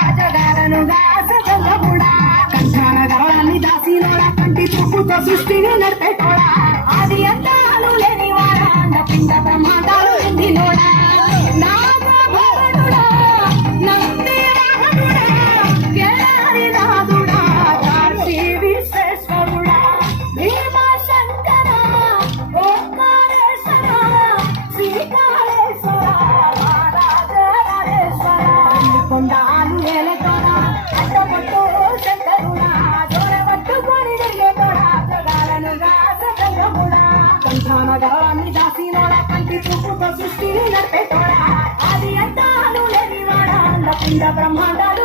రాజగారనుగా సుగంధముడా కంఠాన గర్వాన్ని దాసినోడా కంటి చూపుతో సృష్టిని నడిపేటోడా ఆది లేని వారా అంద పిండ ప్రమాదా దేవుడా కంఠానగా నోడా అది బ్రహ్మాండాలు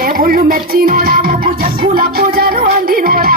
దేవుళ్ళు మెచ్చినోడా ముగ్గు జగ్గుల పూజలు అందినోడా